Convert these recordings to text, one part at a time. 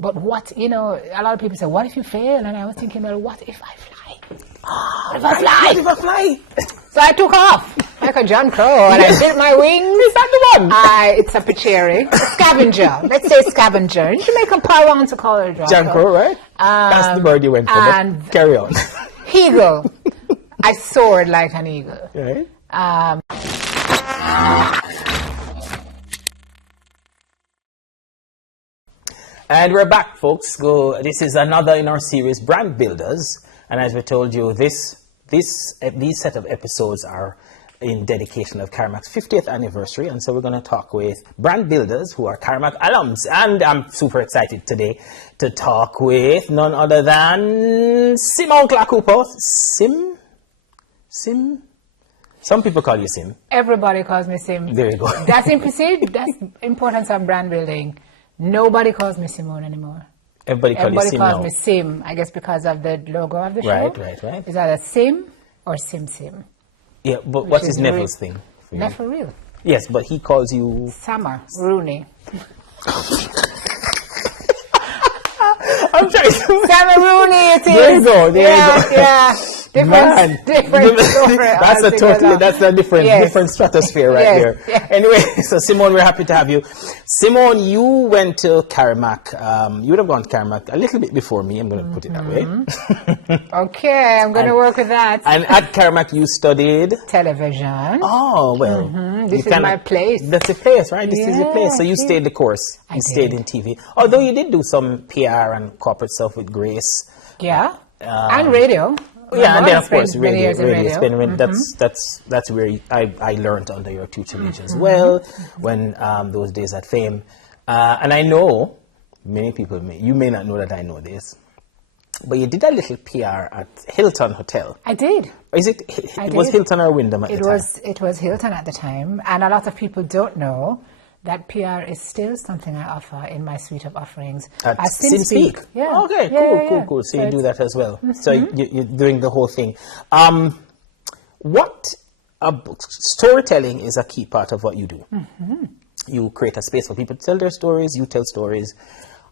But what, you know, a lot of people say, what if you fail? And I was thinking, well, what if I fly? Oh, if I fly? What if I fly? So I took off like a John Crow and I built my wings. Is that the one? It's a Picheri. A scavenger. Let's say scavenger. In Jamaican parlance to call it John Crow, right? That's the bird you went for, and but carry on. Eagle. I soared like an eagle. Right. And we're back, folks. This is another in our series, Brand Builders. And as we told you, these set of episodes are in dedication of Carmack's 50th anniversary. And so we're going to talk with brand builders who are Carmack alums. And I'm super excited today to talk with none other than Simone Clarke. Sim? Some people call you Sim. Everybody calls me Sim. There you go. That's the importance of brand building. Nobody calls me Simone anymore. Everybody calls me Sim, I guess because of the logo of the show. Right. It's either Sim or Sim. Yeah, but what is Neville's thing? Neville Real. Yes, but he calls you... Summer Rooney. I'm trying to... Summer Rooney, it is. There you go. Yeah. Different story. That's a different stratosphere right here. Yes. Anyway, so Simone, we're happy to have you. Simone, you went to Carmack. You would have gone to Carmack a little bit before me. I'm going to put it that way. Okay, I'm going to work with that. And at Carmack, you studied television. Oh well, this is my place. That's the place, right? This is your place. So you stayed the course. You stayed in TV. Although you did do some PR and corporate stuff with Grace. Yeah, and radio. Yeah, and then of course radio. Mm-hmm. That's where I learned under your tutelage as well when those days at Fame. And I know many people you may not know that I know this, but you did a little PR at Hilton Hotel. I did. It was Hilton or Wyndham at the time? It was Hilton at the time, and a lot of people don't know that PR is still something I offer in my suite of offerings. At SimSpeak? Yeah. Okay, cool. So you do that as well. So you're doing the whole thing. Storytelling is a key part of what you do. You create a space for people to tell their stories, you tell stories.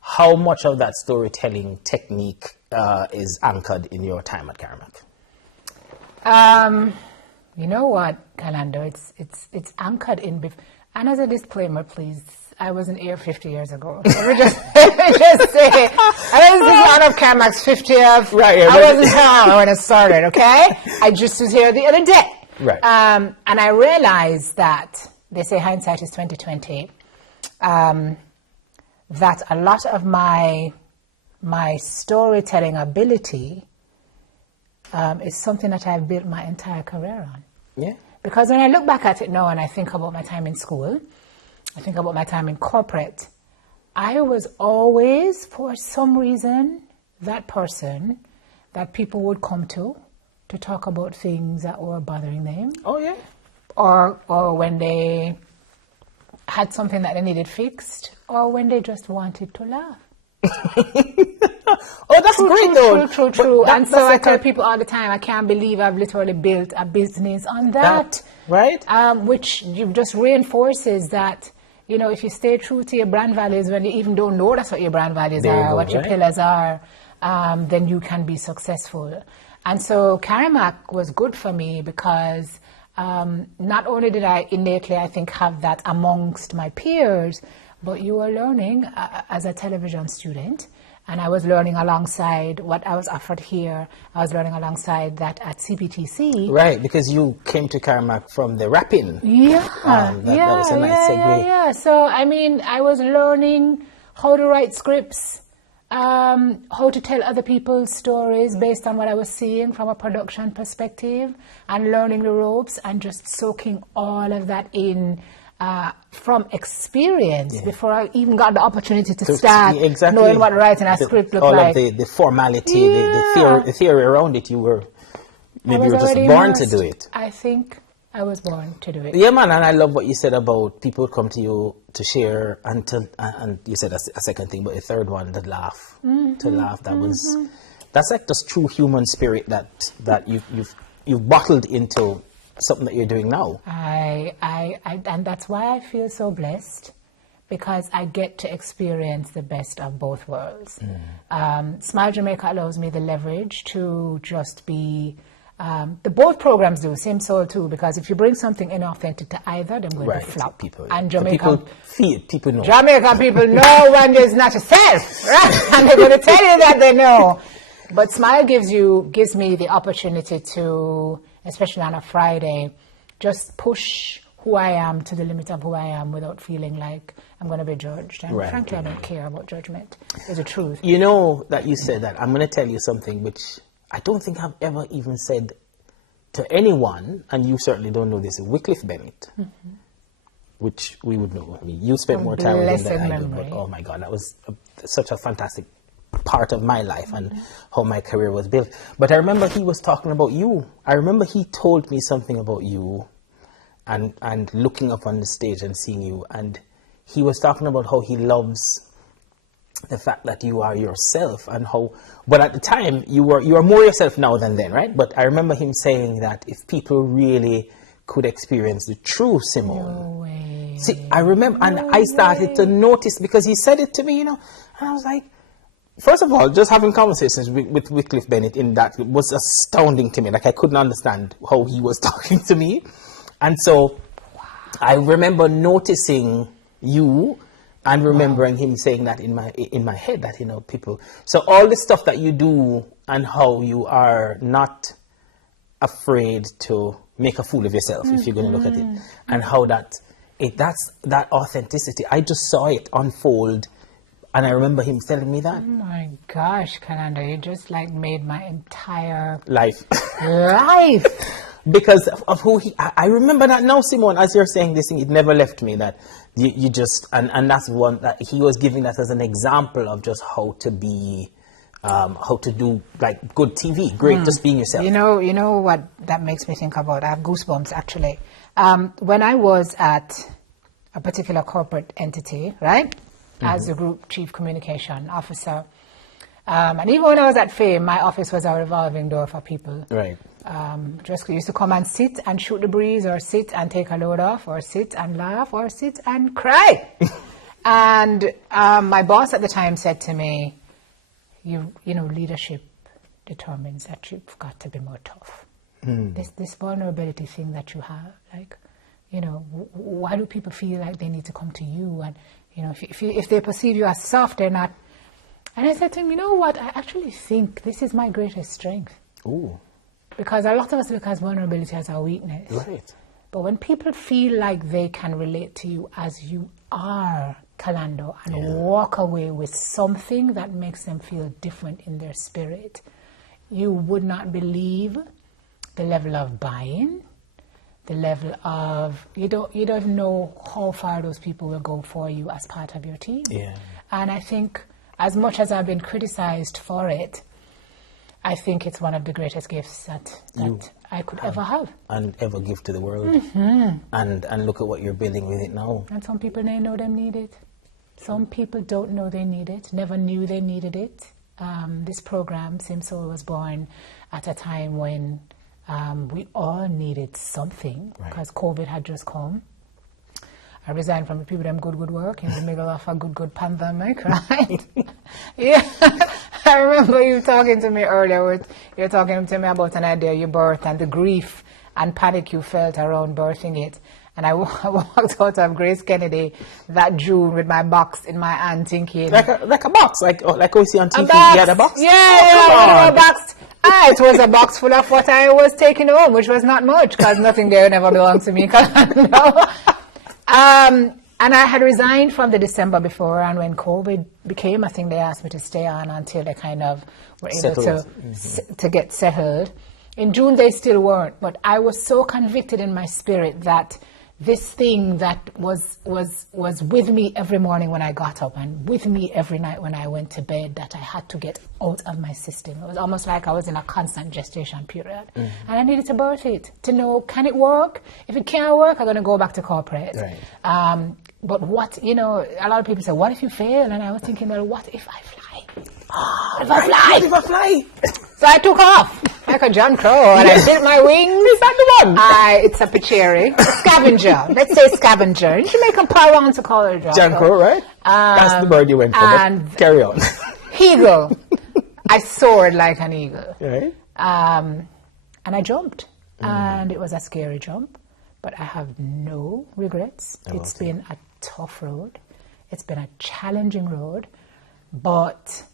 How much of that storytelling technique is anchored in your time at Carmack? You know what, Calando? It's anchored in... And as a disclaimer, please, I wasn't here 50 years ago. Let me just say, I was out of Carmack's 50th. Right. Yeah, I wasn't here when it started, okay? I just was here the other day. Right. And I realized that, they say hindsight is 20/20, that a lot of my storytelling ability is something that I've built my entire career on. Yeah. Because when I look back at it now and I think about my time in school, I think about my time in corporate, I was always, for some reason, that person that people would come to talk about things that were bothering them. Oh, yeah. Or when they had something that they needed fixed, or when they just wanted to laugh. Oh, that's great, though. True. And so I tell people all the time, I can't believe I've literally built a business on that. Right. Which just reinforces that, you know, if you stay true to your brand values when you even don't know that's what your brand values are, what your pillars are, then you can be successful. And so Carmack was good for me because not only did I innately, I think, have that amongst my peers, but you were learning as a television student. And I was learning alongside what I was offered here. I was learning alongside that at CPTC. Right, because you came to Carmack from the rapping. Yeah. That was a nice segue. Yeah. So, I mean, I was learning how to write scripts, how to tell other people's stories based on what I was seeing from a production perspective, and learning the ropes and just soaking all of that in from experience before I even got the opportunity to start knowing what writing a script looked like. All of the formality, the theory around it, you were just born to do it. I think I was born to do it. Yeah, man, and I love what you said about people come to you to share, and you said a second thing, but the third one, to laugh. That's like just true human spirit that you've bottled into something that you're doing now. And that's why I feel so blessed, because I get to experience the best of both worlds. Smile Jamaica allows me the leverage to just be, the both programs do, Same Soul too, because if you bring something inauthentic to either, they're going to flop. And Jamaica, people know. Jamaican people know when there's not yourself, right? And they're going to tell you that they know. But Smile gives me the opportunity to, especially on a Friday, just push who I am to the limit of who I am without feeling like I'm going to be judged. And frankly, I don't care about judgment. It's the truth. You know that you said that. I'm going to tell you something which I don't think I've ever even said to anyone, and you certainly don't know this, Wycliffe Bennett, which we would know. I mean, you spent more time with him than I do, but oh my God, that was such a fantastic part of my life and how my career was built. But I remember he was talking about you. I remember he told me something about you and looking up on the stage and seeing you, and he was talking about how he loves the fact that you are yourself and how, but at the time you are more yourself now than then, right? But I remember him saying that if people really could experience the true Simone. No way. See, I remember, and I started to notice because he said it to me, and I was like, first of all, just having conversations with Wycliffe Bennett in that was astounding to me. Like, I couldn't understand how he was talking to me. And so I remember noticing you and remembering him saying that in my head that, people. So all the stuff that you do and how you are not afraid to make a fool of yourself, if you're going to look at it, and how that's that authenticity. I just saw it unfold. And I remember him telling me that. Oh my gosh, Kalanda, you just like made my entire life. Because of who I remember that now, Simone, as you're saying this thing, it never left me that you just, and that's one that he was giving that as an example of just how to be, how to do like good TV, great, just being yourself. You know what that makes me think about? I have goosebumps actually. When I was at a particular corporate entity, right? As the group chief communication officer. And even when I was at Fame, my office was a revolving door for people. Right. Just used to come and sit and shoot the breeze, or sit and take a load off, or sit and laugh, or sit and cry. And my boss at the time said to me, you know, leadership determines that you've got to be more tough. This vulnerability thing that you have, like, why do people feel like they need to come to you? And if they perceive you as soft, they're not. And I said to him, you know what? I actually think this is my greatest strength. Ooh. Because a lot of us look at vulnerability as our weakness. Right. But when people feel like they can relate to you as you are, Kalando, and walk away with something that makes them feel different in their spirit, you would not believe the level of buy-in, the level of, you don't even know how far those people will go for you as part of your team. Yeah. And I think, as much as I've been criticized for it, I think it's one of the greatest gifts that I could ever have. And ever give to the world. And look at what you're building with it now. And some people, they know they need it. Some people don't know they need it, never knew they needed it. This program, Same Soul, was born at a time when we all needed something, because COVID had just come. I resigned from the people them good work in the middle of a good pandemic, right? Yeah. I remember you talking to me earlier. You were talking to me about an idea you birthed and the grief and panic you felt around birthing it. And I walked out of Grace Kennedy that June with my box in my hand, thinking like a box, like we see on TV. You had a box. Yeah, a box. It was a box full of what I was taking home, which was not much, because nothing there never belonged to me. And I had resigned from the December before, and when COVID became a thing, they asked me to stay on until they kind of were able to get settled. In June, they still weren't, but I was so convicted in my spirit that this thing that was with me every morning when I got up and with me every night when I went to bed, that I had to get out of my system. It was almost like I was in a constant gestation period. And I needed to birth it to know, can it work? If it can't work, I'm going to go back to corporate. Right. But what, a lot of people say, what if you fail? And I was thinking, well, what if I fly? What if I fly? So I took off. Like a John Crow, and I built my wings. Is that the one? It's a Picheri. A scavenger. Let's say scavenger. In Jamaican parlance to call it John Crow, right? That's the bird you went for. And carry on. Eagle. I soared like an eagle. Right. And I jumped. And it was a scary jump. But I have no regrets. It's been a tough road. It's been a challenging road. But,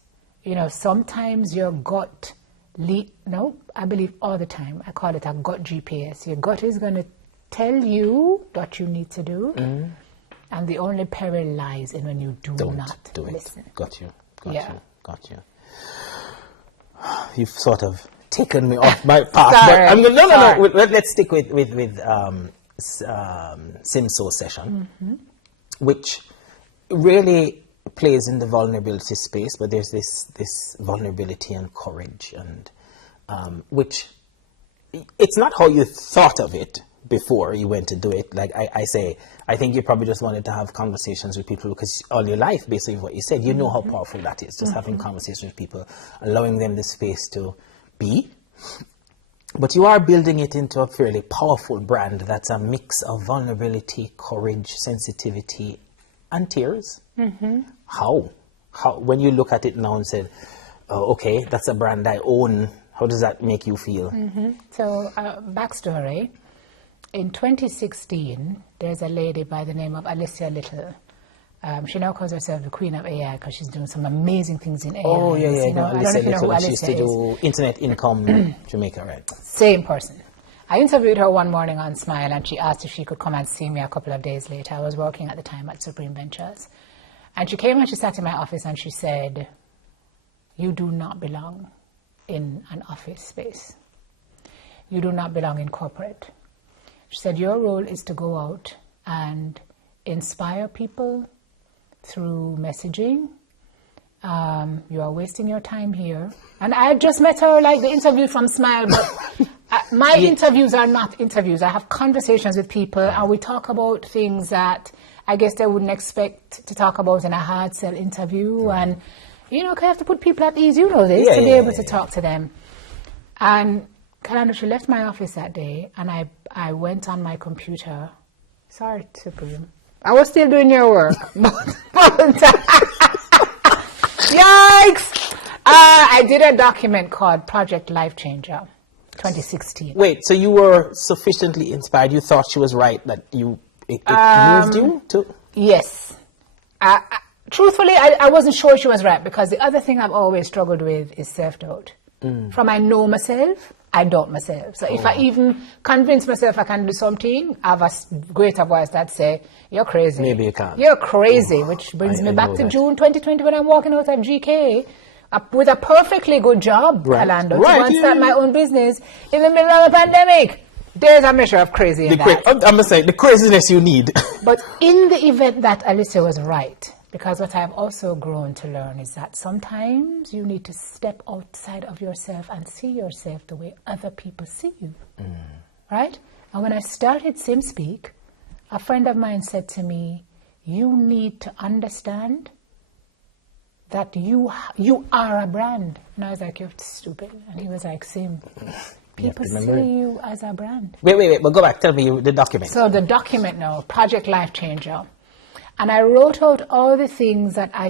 you know, sometimes your gut I believe all the time. I call it a gut GPS. Your gut is going to tell you what you need to do. And the only peril lies in when you don't not do listen. Got you. Got you. You've sort of taken me off my path. Sorry. But no. Let's stick with Simso session, which really plays in the vulnerability space, but there's this vulnerability and courage, and which it's not how you thought of it before you went to do it. Like I say, I think you probably just wanted to have conversations with people because all your life, basically what you said, you know how powerful that is, just having conversations with people, allowing them the space to be. But you are building it into a fairly powerful brand that's a mix of vulnerability, courage, sensitivity, and tears. How? When you look at it now and said, oh, okay, that's a brand I own, how does that make you feel? So, backstory. In 2016, there's a lady by the name of Alicia Little. She now calls herself the Queen of AI because she's doing some amazing things in AI. Oh, yeah. You know, Alicia Little, she used to do Internet Income Jamaica, right? Same person. I interviewed her one morning on Smile, and she asked if she could come and see me a couple of days later. I was working at the time at Supreme Ventures. And she came and she sat in my office and she said, you do not belong in an office space. You do not belong in corporate. She said, your role is to go out and inspire people through messaging. You are wasting your time here. And I had just met her, like the interview from Smile, but my interviews are not interviews. I have conversations with people and we talk about things that I guess they wouldn't expect to talk about in a hard sell interview. And, you know, I have to put people at ease, you know this, to be able to talk to them. And Kalanda, she left my office that day and I went on my computer. Sorry, Supreme. I was still doing your work. Yikes! I did a document called Project Life Changer, 2016. Wait, so you were sufficiently inspired, you thought she was right, that it moved you to? Yes. Truthfully, I wasn't sure she was right because the other thing I've always struggled with is self-doubt. From I know myself, I doubt myself. So if I even convince myself I can do something, I have a greater voice that say, you're crazy. Maybe you can't. You're crazy, which brings me back to June 2020 when I'm walking out of GK with a perfectly good job, Kalando, to start my own business in the middle of a pandemic. There's a measure of crazy in that. I'm going to say, the craziness you need. But in the event that Alicia was right, because what I've also grown to learn is that sometimes you need to step outside of yourself and see yourself the way other people see you, right? And when I started SimSpeak, a friend of mine said to me, you need to understand that you are a brand. And I was like, you're stupid. And he was like, Sim, people see you as a brand. Wait, but go back, tell me the document. So the document now, Project Life Changer. And I wrote out all the things that I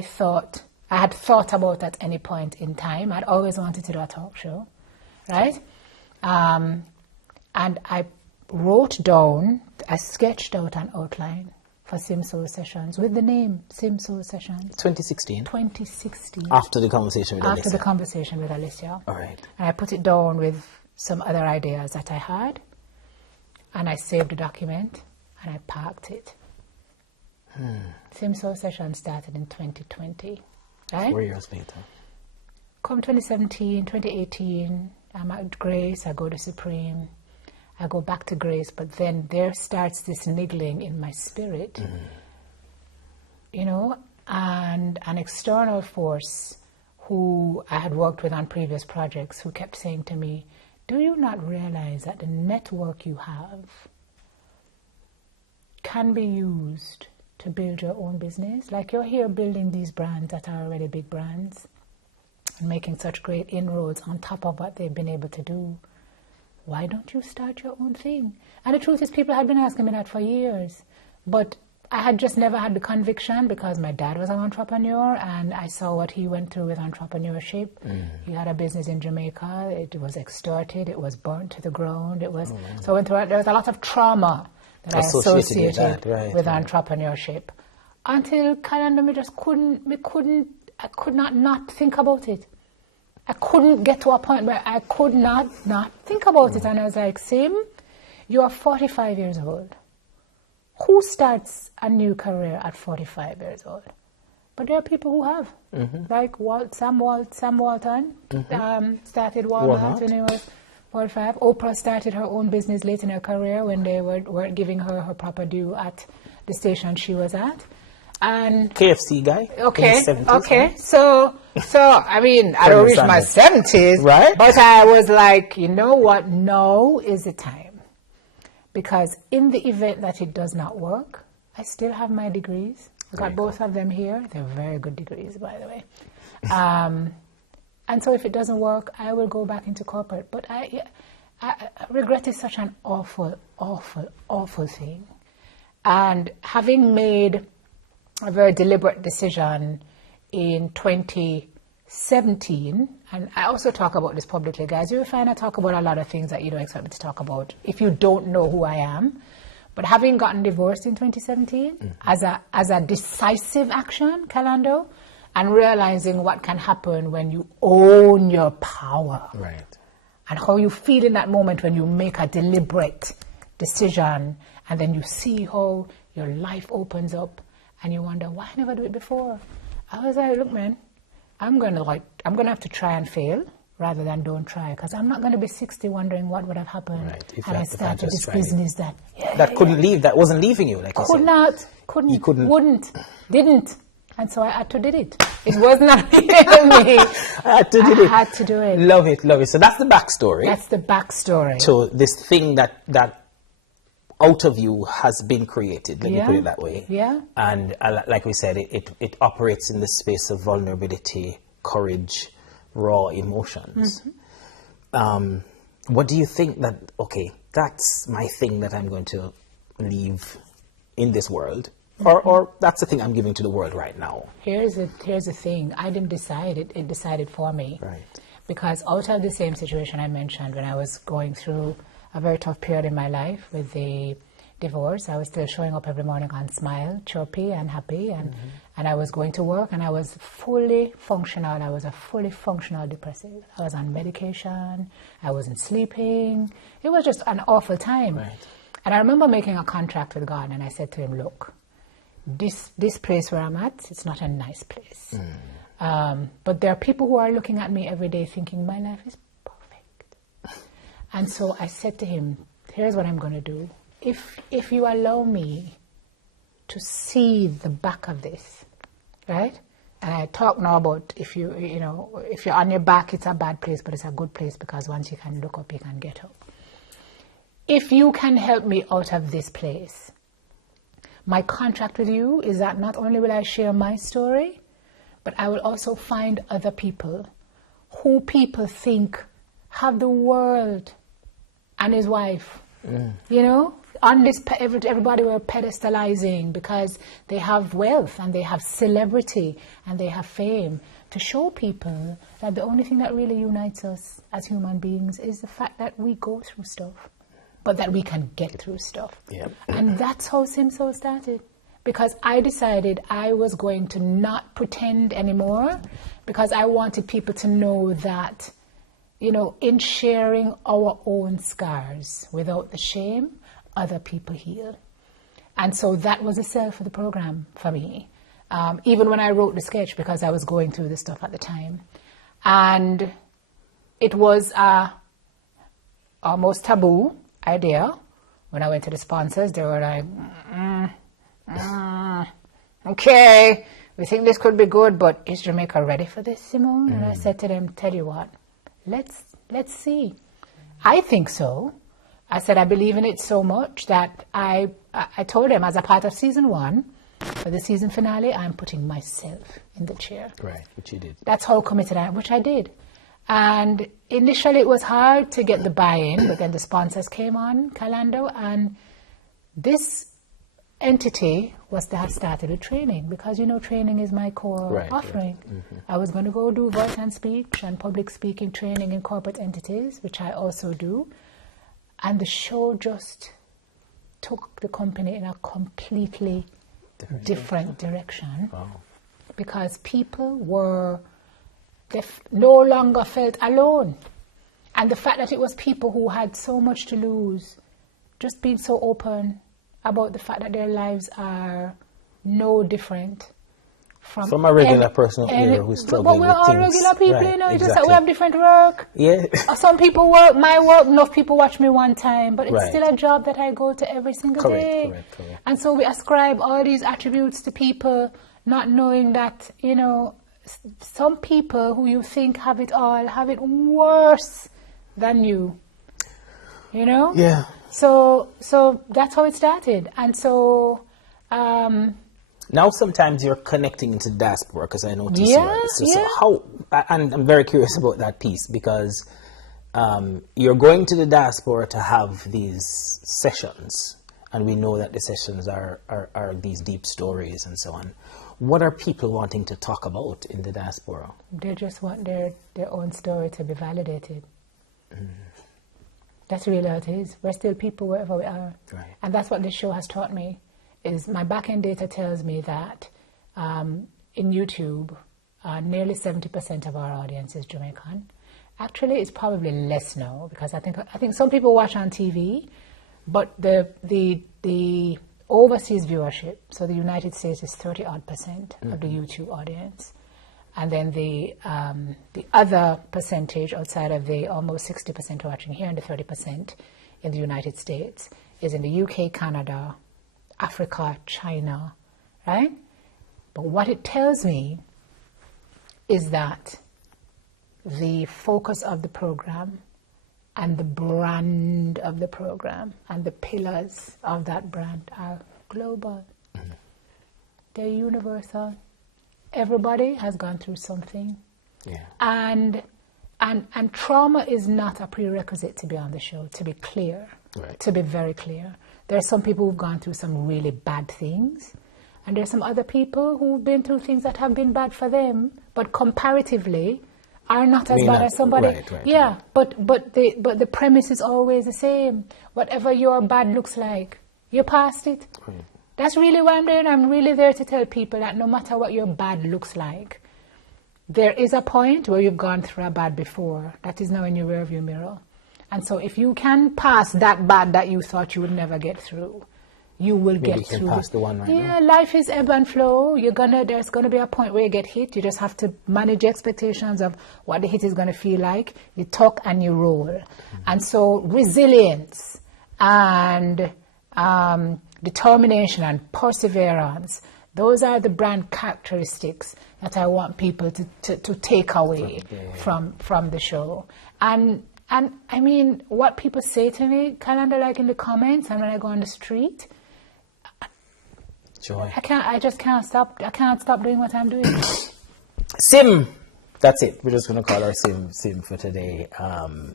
had thought about at any point in time. I'd always wanted to do a talk show, right? And I wrote down, I sketched out an outline for Simso Sessions with the name Simso Sessions. 2016? 2016. After the conversation with Alicia? After the conversation with Alicia. All right. And I put it down with some other ideas that I had. And I saved the document and I parked it. Simso Session started in 2020, right? 4 years later. Come 2017, 2018, I'm at Grace, I go to Supreme, I go back to Grace, but then there starts this niggling in my spirit, you know, and an external force who I had worked with on previous projects who kept saying to me, do you not realize that the network you have can be used to build your own business? Like you're here building these brands that are already big brands. and making such great inroads on top of what they've been able to do. Why don't you start your own thing? And the truth is, people had been asking me that for years. But I had just never had the conviction because my dad was an entrepreneur and I saw what he went through with entrepreneurship. He had a business in Jamaica. It was extorted. It was burnt to the ground. It was so I went through, there was a lot of trauma that I associated with entrepreneurship. Until kind of I could not think about it. I couldn't get to a point where I could not think about it. And I was like, Sim, you are 45 years old. Who starts a new career at 45 years old? But there are people who have. Like Sam Walton started Walmart when he was 45. Oprah started her own business late in her career when they weren't giving her her proper due at the station she was at. And KFC guy. Okay. In his 70s, okay. Right? So I mean, I don't reach my 70s, right? But I was like, you know what? Now is the time, because in the event that it does not work, I still have my degrees. I got both of them here. They're very good degrees, by the way. And so if it doesn't work, I will go back into corporate. But regret is such an awful, awful, awful thing. And having made a very deliberate decision in 2017, and I also talk about this publicly, guys. You will find I talk about a lot of things that you don't expect me to talk about if you don't know who I am. But having gotten divorced in 2017 as a decisive action, Calando, and realizing what can happen when you own your power, right, and how you feel in that moment when you make a deliberate decision, and then you see how your life opens up. And you wonder, why I never do it before? I was like, look, man, I'm gonna have to try and fail rather than don't try, because I'm not gonna be 60 wondering what would have happened. Right. If I started this business that couldn't leave, that wasn't leaving you, like didn't. And so I had to do it. It was not me. I had to do it. Love it. So that's the backstory. That's the backstory. So this thing that out of you has been created, let me put it that way. Yeah. And like we said, it operates in the space of vulnerability, courage, raw emotions. What do you think that, okay, that's my thing that I'm going to leave in this world, or that's the thing I'm giving to the world right now? Here's the thing. I didn't decide it. It decided for me. Right. Because out of the same situation I mentioned when I was going through a very tough period in my life with the divorce, I was still showing up every morning on Smile, chirpy and happy, and I was going to work and I was fully functional. I was a fully functional depressive. I was on medication. I wasn't sleeping. It was just an awful time. Right. And I remember making a contract with God, and I said to him, look, this place where I'm at, it's not a nice place. But there are people who are looking at me every day thinking my life is perfect. And so I said to him, here's what I'm going to do. If you allow me to see the back of this, right? And I talk now about if you're on your back, it's a bad place, but it's a good place because once you can look up, you can get up. If you can help me out of this place, my contract with you is that not only will I share my story, but I will also find other people who people think have the world and his wife, on this, everybody were pedestalizing because they have wealth and they have celebrity and they have fame, to show people that the only thing that really unites us as human beings is the fact that we go through stuff, but that we can get through stuff. Yep. And that's how Simso started. Because I decided I was going to not pretend anymore, because I wanted people to know that, in sharing our own scars without the shame, other people heal. And so that was a sell for the program for me. Even when I wrote the sketch, because I was going through this stuff at the time. And it was a almost taboo idea. When I went to the sponsors, they were like, okay, we think this could be good, but is Jamaica ready for this, Simone? And I said to them, tell you what, let's see. I think so. I said I believe in it so much that I told them, as a part of season 1, For the season finale, I'm putting myself in the chair. Right, which you did. That's how committed I am, which I did. And initially it was hard to get the buy-in, but then the sponsors came on, Calando, and this entity was that started with training, because training is my core offering. Right. Mm-hmm. I was going to go do voice and speech and public speaking training in corporate entities, which I also do, and the show just took the company in a completely different direction. Wow. Because people were no longer felt alone, and the fact that it was people who had so much to lose, just being so open about the fact that their lives are no different from a regular person here who's struggling with things. But we're all regular people, right, just that we have different work. Yeah. Some people work my work, enough people watch me one time, but it's still a job that I go to every single day. Correct. And so we ascribe all these attributes to people, not knowing that, some people who you think have it all have it worse than you. Yeah. So that's how it started. And so now sometimes you're connecting into diaspora, because I noticed so how, and I'm very curious about that piece, because you're going to the diaspora to have these sessions, and we know that the sessions are these deep stories and so on. What are people wanting to talk about in the diaspora? They just want their own story to be validated. Mm. That's really how it is. We're still people wherever we are. Right. And that's what this show has taught me, is my back-end data tells me that in YouTube, nearly 70% of our audience is Jamaican. Actually, it's probably less now, because I think some people watch on TV, but the overseas viewership, so the United States is 30-odd% of the YouTube audience. And then the other percentage outside of the almost 60% watching here and the 30% in the United States is in the UK, Canada, Africa, China, right? But what it tells me is that the focus of the program and the brand of the program and the pillars of that brand are global. Mm-hmm. They're universal. Everybody has gone through something. Yeah. And trauma is not a prerequisite to be on the show, to be clear, to be very clear. There are some people who've gone through some really bad things, and there's some other people who've been through things that have been bad for them, but comparatively are not as bad as somebody. But the premise is always the same. Whatever your bad looks like, you're past it. Right. That's really what I'm doing. I'm really there to tell people that no matter what your bad looks like, there is a point where you've gone through a bad before. That is now in your rearview mirror. And so if you can pass that bad that you thought you would never get through, you will get through. Pass the one right now. Life is ebb and flow. There's gonna be a point where you get hit. You just have to manage expectations of what the hit is gonna feel like. You talk and you roll. Mm-hmm. And so resilience and determination and perseverance, those are the brand characteristics that I want people to take away from the show. And I mean, what people say to me, Calanda, like in the comments and when I go on the street, joy. I just can't stop. I can't stop doing what I'm doing. Sim. That's it. We're just going to call her Sim for today.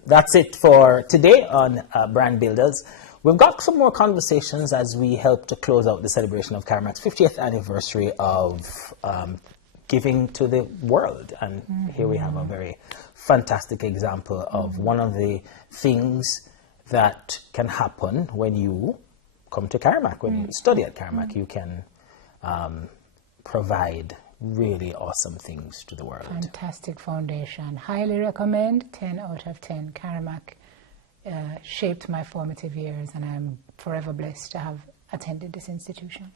That's it for today on Brand Builders. We've got some more conversations as we help to close out the celebration of Carmack's 50th anniversary of giving to the world. And here we have a very fantastic example of one of the things that can happen when you come to Carmack, when you study at Carmack. You can provide really awesome things to the world. Fantastic foundation. Highly recommend. 10 out of 10. Carmack shaped my formative years, and I'm forever blessed to have attended this institution.